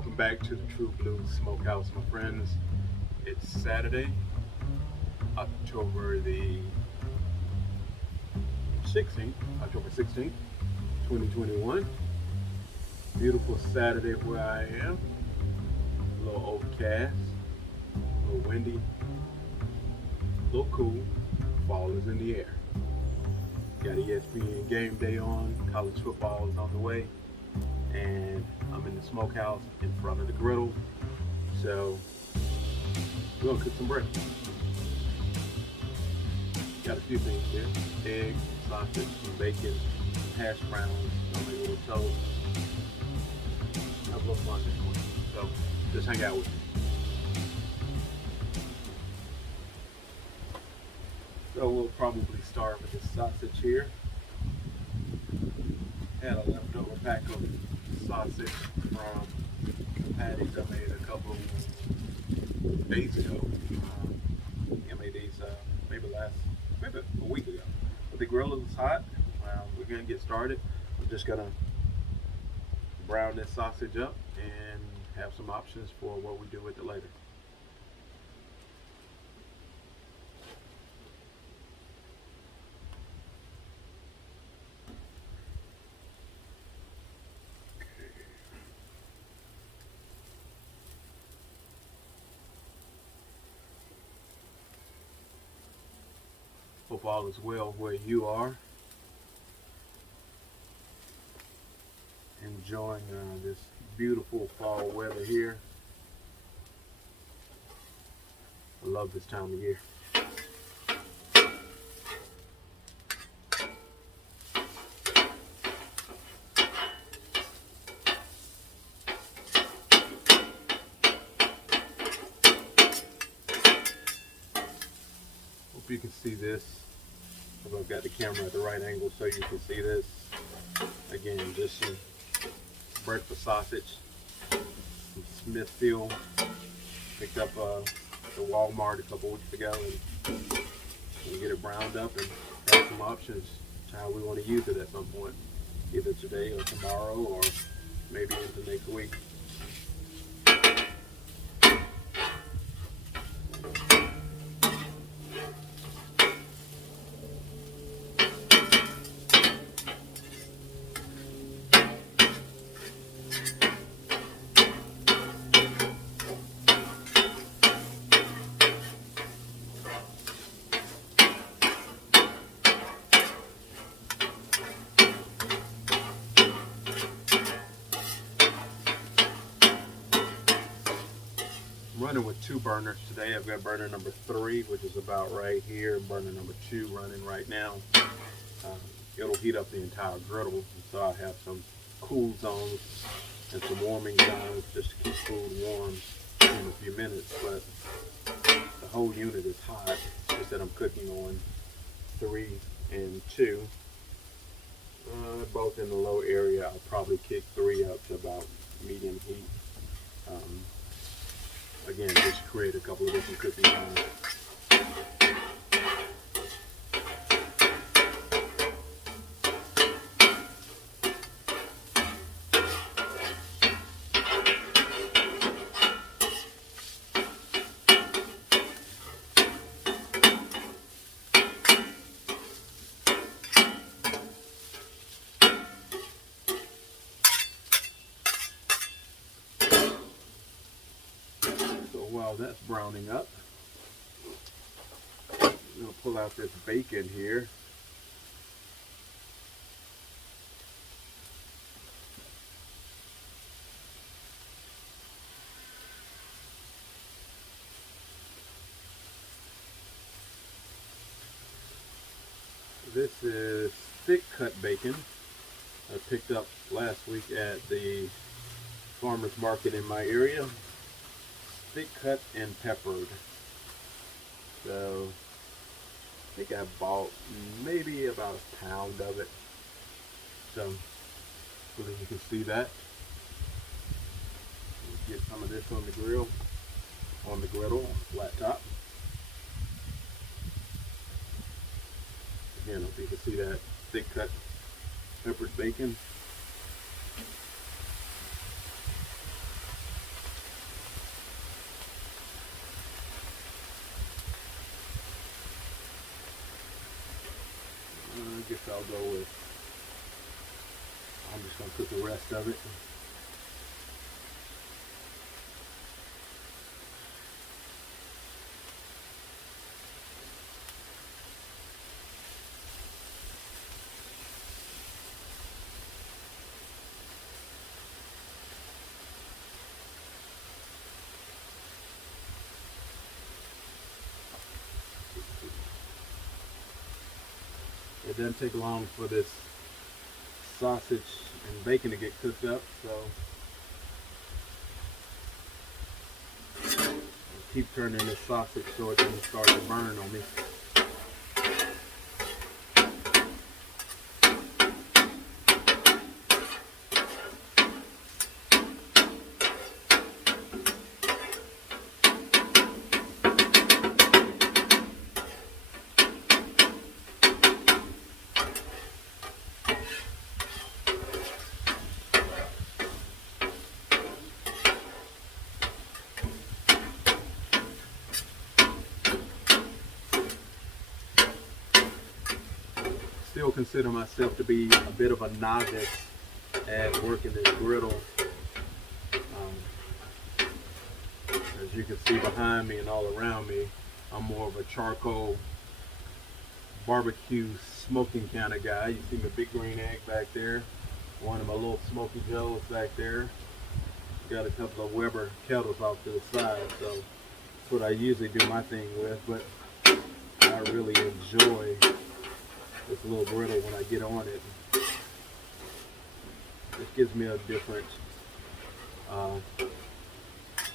Welcome back to the True Blue Smokehouse, my friends. It's Saturday, October the 16th, October 16th, 2021. Beautiful Saturday where I am. A little overcast, a little windy, a little cool. Fall is in the air. Got ESPN game day on, college football is on the way, and I'm in the smokehouse in front of the griddle. So we're gonna cook some breakfast. Got a few things here: eggs, sausage, some bacon, some hash browns, some little toast. Have a little fun this morning. So just hang out with me. So we'll probably start with the sausage here. Had a leftover pack of sausage from the patties I made a couple of days ago. I made these maybe a week ago. But the grill is hot. We're gonna get started. I'm just gonna brown this sausage up and have some options for what we do with it later. Hope all is well where you are. Enjoying this beautiful fall weather here. I love this time of year. Hope you can see this. I've got the camera at the right angle so you can see this. Again, just some breakfast sausage from Smithfield. Picked up at Walmart a couple weeks ago, and we get it browned up and have some options to how we want to use it at some point, either today or tomorrow or maybe into next week. Running with two burners today. I've got burner number 3, which is about right here. Burner number 2 running right now. It'll heat up the entire griddle, and so I have some cool zones and some warming zones just to keep food warm in a few minutes. But the whole unit is hot. It's just that I'm cooking on 3 and 2. Both in the low area. I'll probably kick 3 up to about medium heat. Again, just create a couple of different cooking times. While that's browning up, I'm going to pull out this bacon here. This is thick cut bacon I picked up last week at the farmer's market in my area. Thick cut and peppered. So I think I bought maybe about a pound of it. So hopefully you can see that. Get some of this on the grill, on the griddle, flat top. Again, hope you can see that thick cut peppered bacon. I guess I'll go with, I'm just going to cook the rest of it. It doesn't take long for this sausage and bacon to get cooked up, so I'll keep turning this sausage so it doesn't start to burn on me. Still consider myself to be a bit of a novice at working this griddle. As you can see behind me and all around me, I'm more of a charcoal barbecue smoking kind of guy. You see my big green egg back there, one of my little smoky joes back there. Got a couple of Weber kettles off to the side, so that's what I usually do my thing with, but I really enjoy this little griddle when I get on it. It gives me a different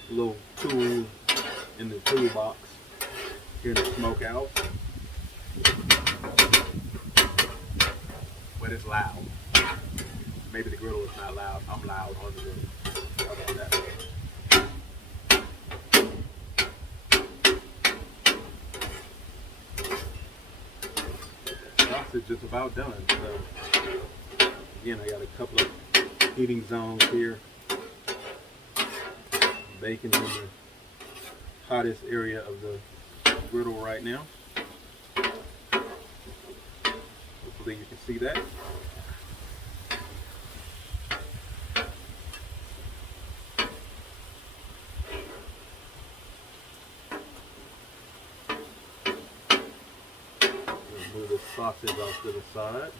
little tool in the toolbox here in the Smokehouse. But it's loud. Maybe the griddle is not loud. I'm loud on the griddle. How about that? Sausage is about done. So again, I got a couple of heating zones here. Bacon's in the hottest area of the griddle right now. Hopefully you can see that. Move the sausage off to the side.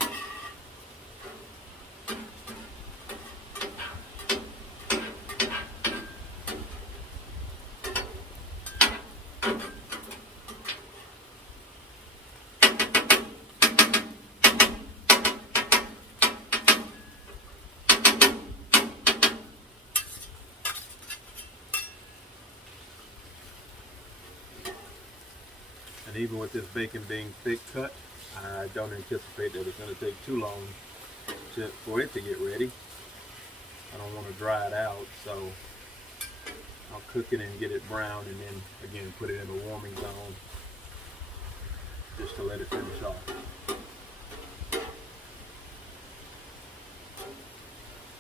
And even with this bacon being thick cut, I don't anticipate that it's going to take too long for it to get ready. I don't want to dry it out, so I'll cook it and get it brown, and then again put it in a warming zone just to let it finish off.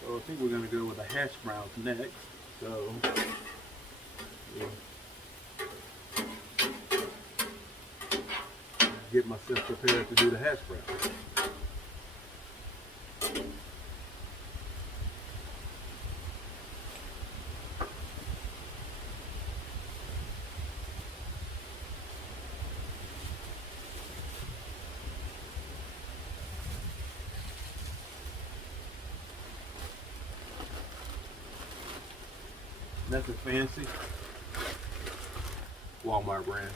So I think we're going to go with the hash browns next. So yeah. Get myself prepared to do the hash browns. Nothing fancy. Walmart brand.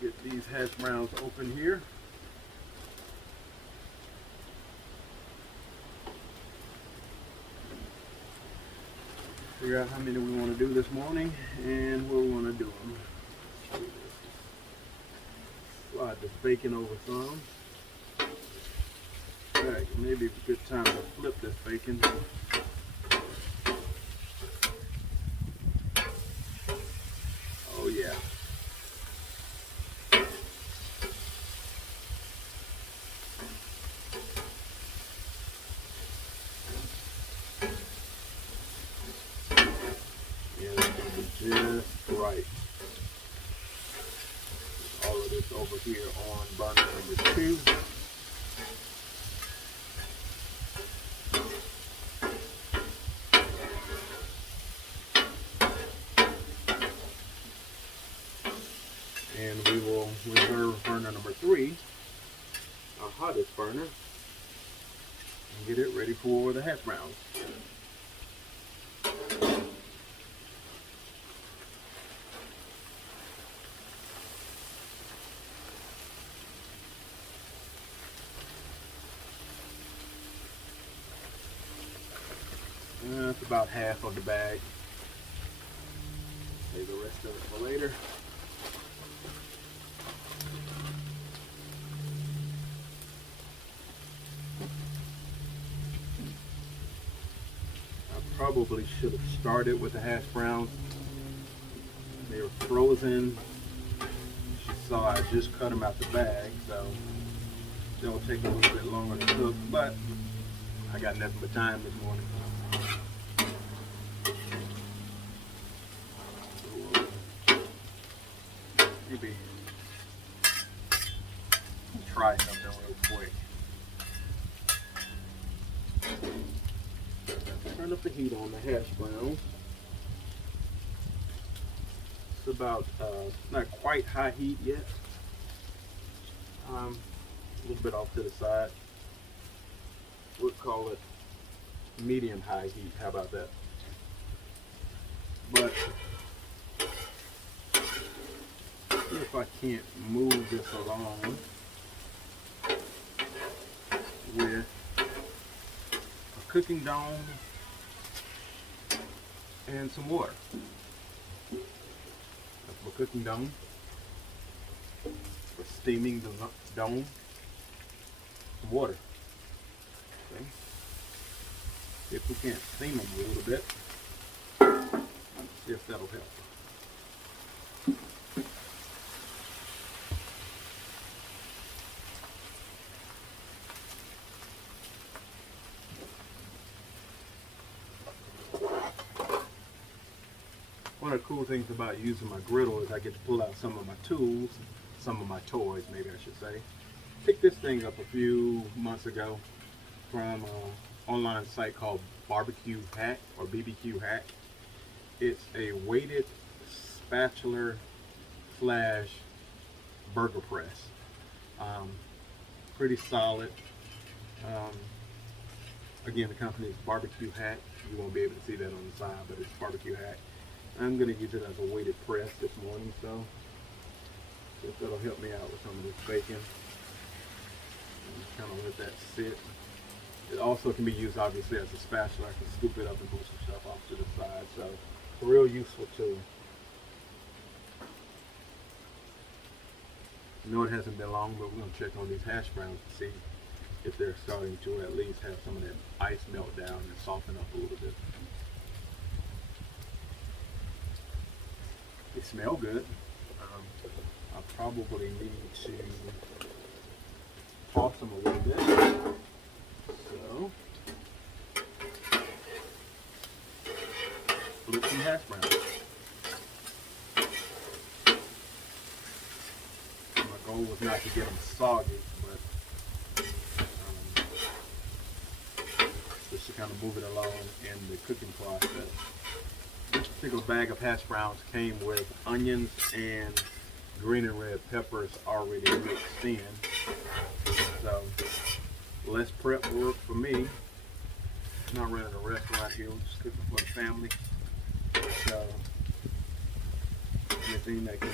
Get these hash browns open here. Figure out how many we want to do this morning and where we want to do them. Slide this bacon over some. Alright, maybe a good time to flip this bacon. Oh yeah. Yeah, it's gonna be just right. All of this over here on burner number 2. And we will reserve burner number 3, our hottest burner, and get it ready for the hash browns. That's about half of the bag. Save the rest of it for later. Probably should have started with the hash browns. They were frozen. You saw I just cut them out the bag, so they'll take a little bit longer to cook, but I got nothing but time this morning. Maybe try something real quick. Turn up the heat on the hash browns. It's about not quite high heat yet. A little bit off to the side. We'll call it medium high heat. How about that? But see if I can't move this along with a cooking dome and some water. That's my cooking dome for steaming the dome. Some water. Okay. See if we can't steam them a little bit. See if that'll help. One of the cool things about using my griddle is I get to pull out some of my tools, some of my toys, maybe I should say. Picked this thing up a few months ago from an online site called Barbecue Hack or BBQ Hack. It's a weighted spatula slash burger press. Pretty solid. Again, the company is Barbecue Hack. You won't be able to see that on the side, but it's Barbecue Hack. I'm going to use it as a weighted press this morning, so if that'll help me out with some of this bacon. And just kind of let that sit. It also can be used obviously as a spatula. I can scoop it up and move some stuff off to the side, so it's a real useful tool. I know it hasn't been long, but we're going to check on these hash browns to see if they're starting to at least have some of that ice melt down and soften up a little bit. They smell good. I probably need to toss them a little bit. So, flip some hash browns. My goal was not to get them soggy, but just to kind of move it along in the cooking process. This particular bag of hash browns came with onions and green and red peppers already mixed in. So less prep work for me. Not running a restaurant here, we're just cooking for the family. So anything that can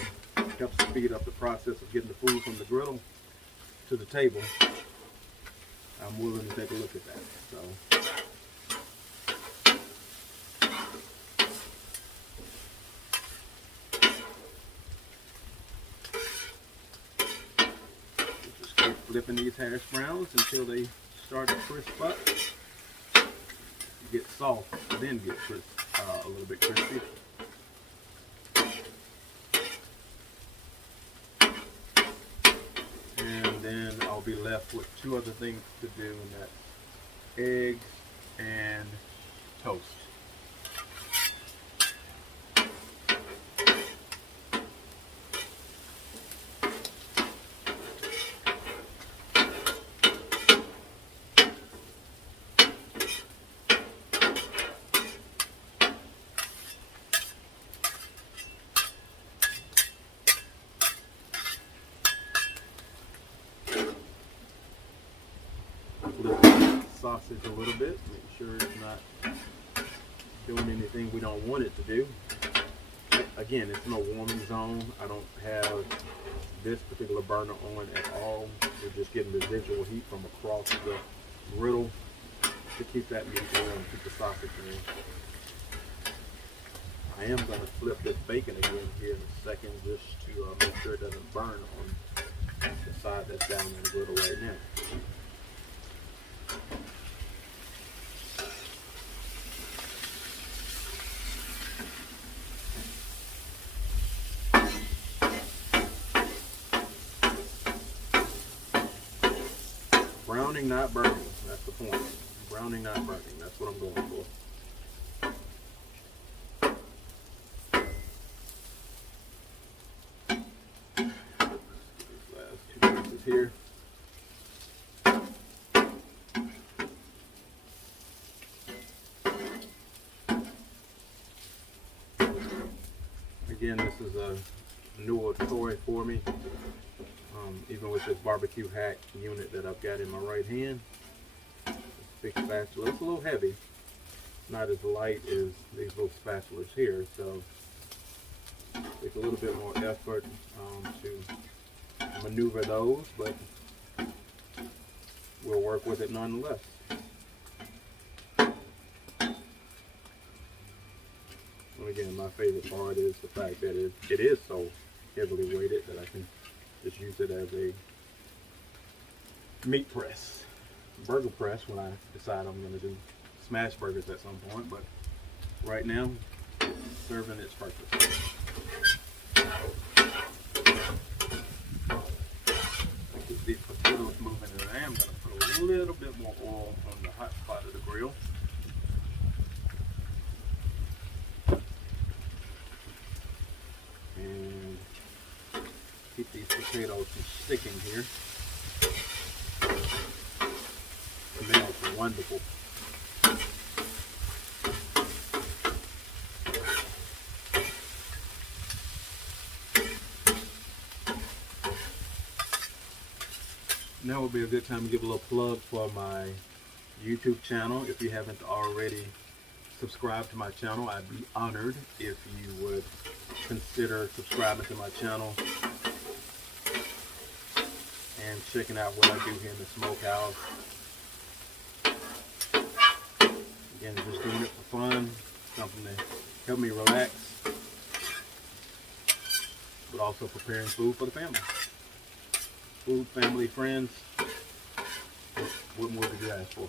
help speed up the process of getting the food from the griddle to the table, I'm willing to take a look at that. So flipping these hash browns until they start to crisp up, get soft, then get crisp, a little bit crispy. And then I'll be left with two other things to do, and that's eggs and toast. Sausage a little bit, make sure it's not doing anything we don't want it to do. Again, it's in a warming zone. I don't have this particular burner on at all. We're just getting residual heat from across the griddle to keep that meat warm, keep the sausage warm. I am going to flip this bacon again here in a second just to make sure it doesn't burn on the side that's down in the griddle right now. Browning, not burning. That's the point. Browning, not burning. That's what I'm going for. These last two pieces here. Again, this is a newer toy for me. Even with this barbecue hack unit that I've got in my right hand, this big spatula, it's a little heavy, not as light as these little spatulas here, so it takes a little bit more effort to maneuver those, but we'll work with it nonetheless. And again, my favorite part is the fact that it is so heavily weighted that I can just use it as a meat press, burger press when I decide I'm going to do smash burgers at some point, but right now it's serving its purpose. Keep these potatoes moving, and I am going to put a little bit more oil on the hot spot of the grill. And keep these potatoes from sticking here. Smells wonderful. Now would be a good time to give a little plug for my YouTube channel. If you haven't already subscribed to my channel, I'd be honored if you would consider subscribing to my channel and checking out what I do here in the Smokehouse. Again, just doing it for fun, something to help me relax, but also preparing food for the family. Food, family, friends. What more could you ask for?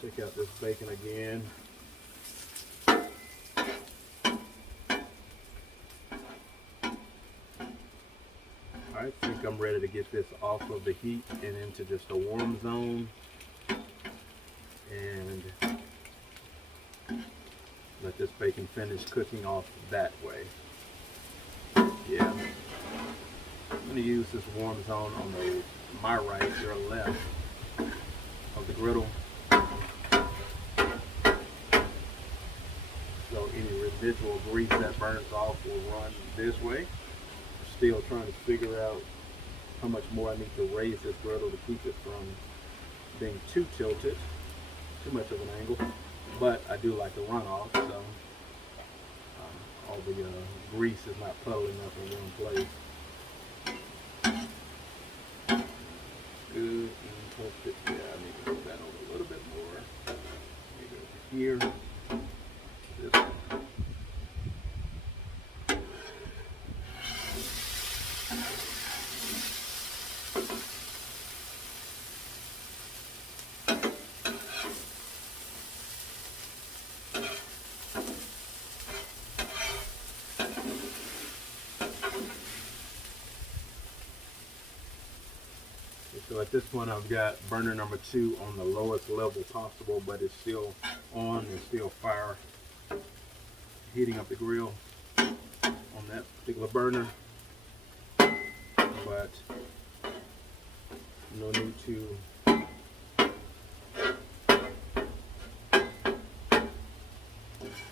Check out this bacon again. I think I'm ready to get this off of the heat and into just a warm zone and let this bacon finish cooking off that way. Yeah, I'm going to use this warm zone on my right, your left of the griddle. So any residual grease that burns off will run this way. Still trying to figure out how much more I need to raise this griddle to keep it from being too tilted, too much of an angle. But I do like the runoff, so all the grease is not puddling up in one place. So at this point, I've got burner number 2 on the lowest level possible, but it's still on. There's still fire heating up the grill on that particular burner, but no need to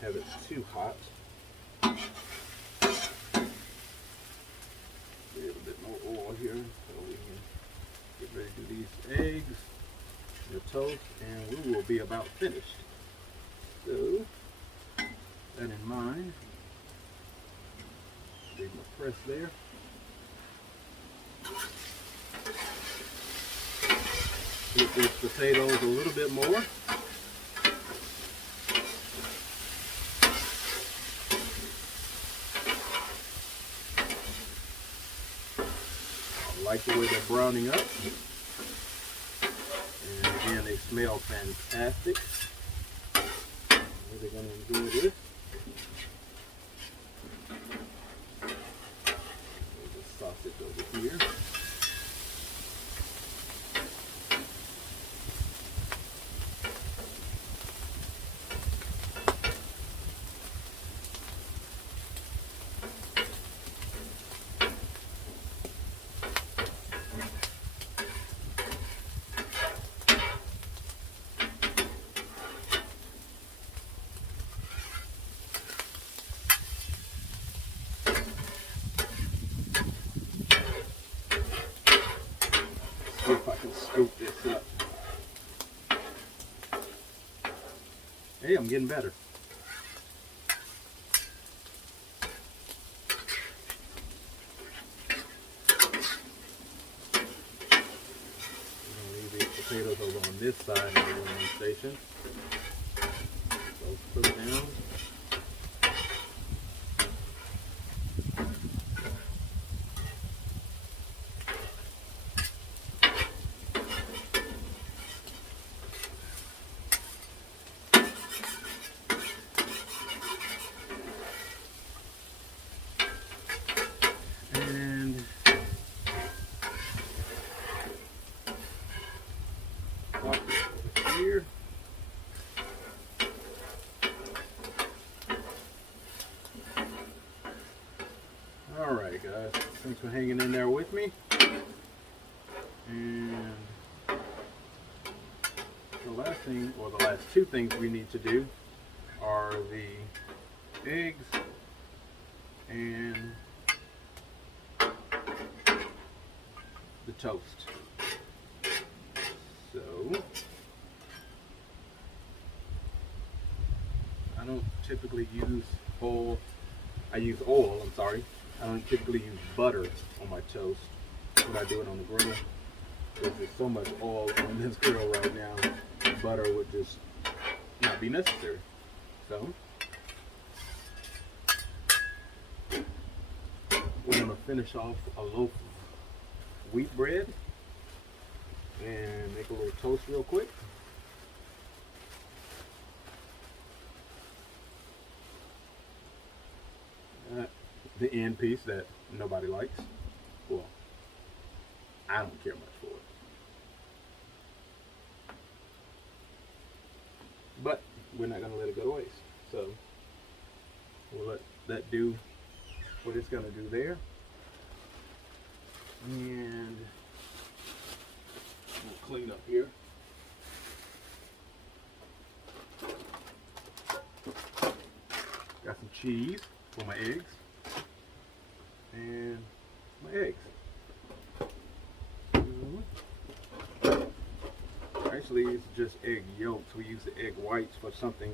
have it too hot. A little bit more oil here so we can get ready to do these eggs, the toast, and we will be about finished. So, that in mind, leave my press there. Hit these potatoes a little bit more. I like the way they're browning up. And again, they smell fantastic. Really going to enjoy this. There's the sausage over here. See if I can scoop this up. Hey, I'm getting better. I'm going to leave these potatoes over on this side of the warming station. So put it down. Here. Alright guys, thanks for hanging in there with me. And the last thing, or the last 2 things we need to do are the eggs and the toast. So I don't typically use oil. I use oil, I'm sorry. I don't typically use butter on my toast when I do it on the grill. Because there's so much oil on this grill right now, butter would just not be necessary. So, we're going to finish off a loaf of wheat bread and make a little toast real quick. The end piece that nobody likes. Well, I don't care much for it. But we're not going to let it go to waste. So we'll let that do what it's going to do there. And we'll clean up here. Got some cheese for my eggs. And my eggs. Actually, it's just egg yolks. We use the egg whites for something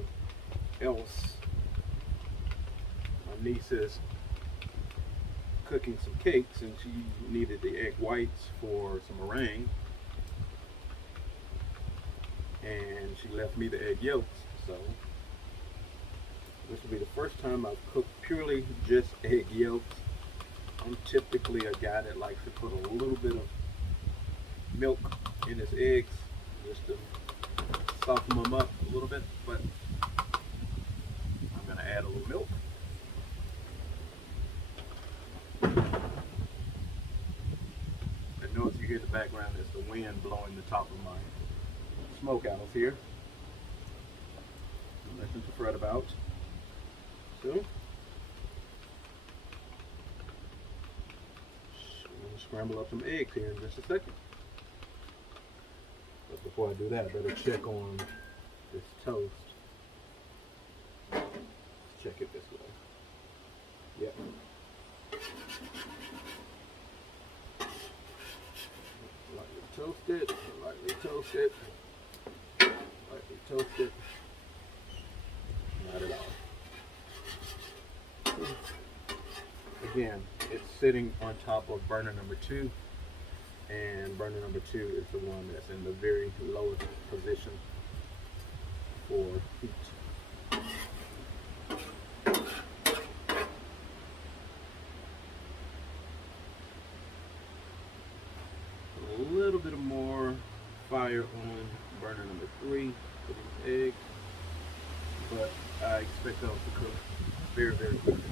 else. My niece is cooking some cakes and she needed the egg whites for some meringue. And she left me the egg yolks. So this will be the first time I've cooked purely just egg yolks. I'm typically a guy that likes to put a little bit of milk in his eggs just to soften them up a little bit, but I'm going to add a little milk. And that noise you hear in the background is the wind blowing the top of my smokehouse here. Nothing to fret about. So, we'll scramble up some eggs here in just a second. But before I do that, I better check on this toast. Check it this way. Yep. Lightly toasted, lightly toasted, lightly toasted. Not at all. Again, it's sitting on top of burner number 2, and burner number 2 is the one that's in the very lowest position for heat. A little bit more fire on burner number 3 for these eggs, but I expect those to cook very, very quickly.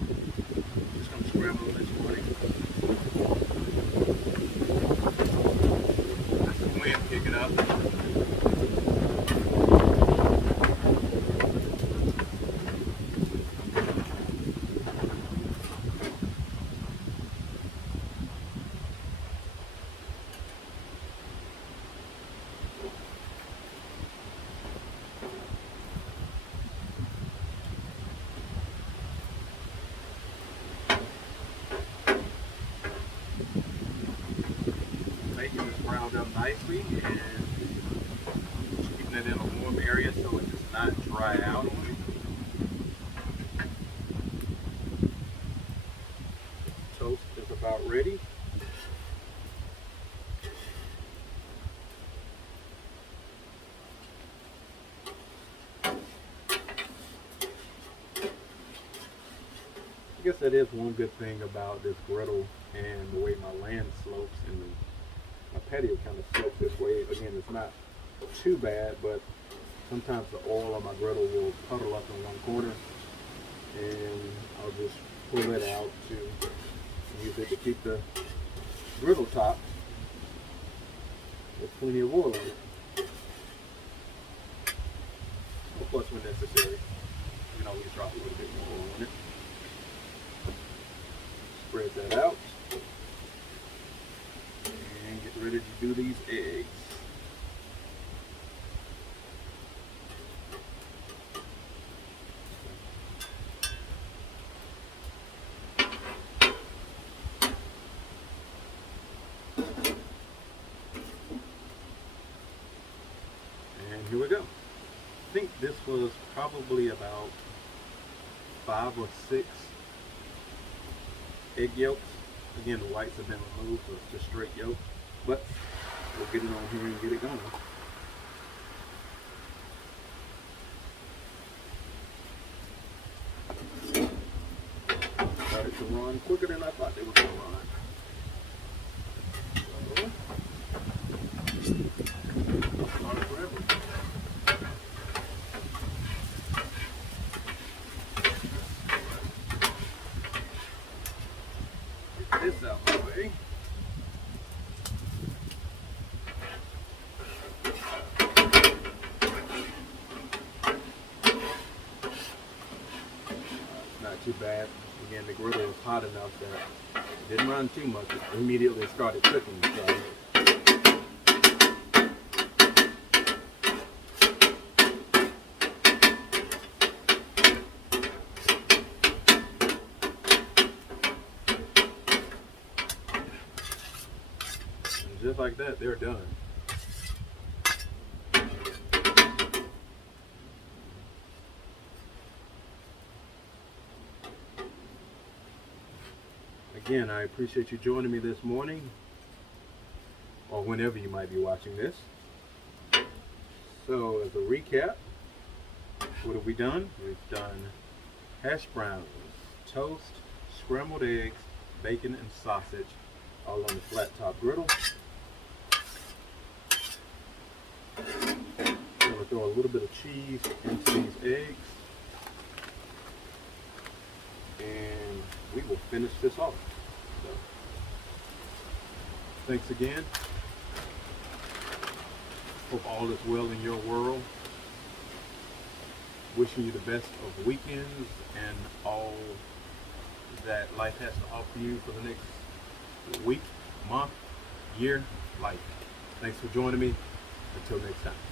Just going to scramble this morning. That's the wind picking up. Bacon is browned up nicely, and just keeping it in a warm area so it does not dry out on me. Toast is about ready. I guess that is one good thing about this griddle and the way my land slopes and my patio kind of slopes this way. Again, it's not too bad, but sometimes the oil on my griddle will puddle up in one corner, and I'll just pull it out to use it to keep the griddle top with plenty of oil on it. Of course, when necessary, you can always drop a little bit more oil on it. Spread that out and get ready to do these eggs. And here we go. I think this was probably about 5 or 6 egg yolks. Again, the whites have been removed, so it's just straight yolk. But we'll get it on here and get it going. Started to run quicker than I thought they were going to run. So, not forever. This out of the way. It's not too bad. Again, the griddle was hot enough that it didn't run too much. It immediately started cooking. So. Just like that, they're done. Again, I appreciate you joining me this morning, or whenever you might be watching this. So, as a recap, what have we done? We've done hash browns, toast, scrambled eggs, bacon, and sausage, all on the flat top griddle. I'm going to throw a little bit of cheese into these eggs, and we will finish this off. So, Thanks again. Hope all is well in your world. Wishing you the best of weekends and all that life has to offer you for the next week, month, year, life. Thanks for joining me. Until next time.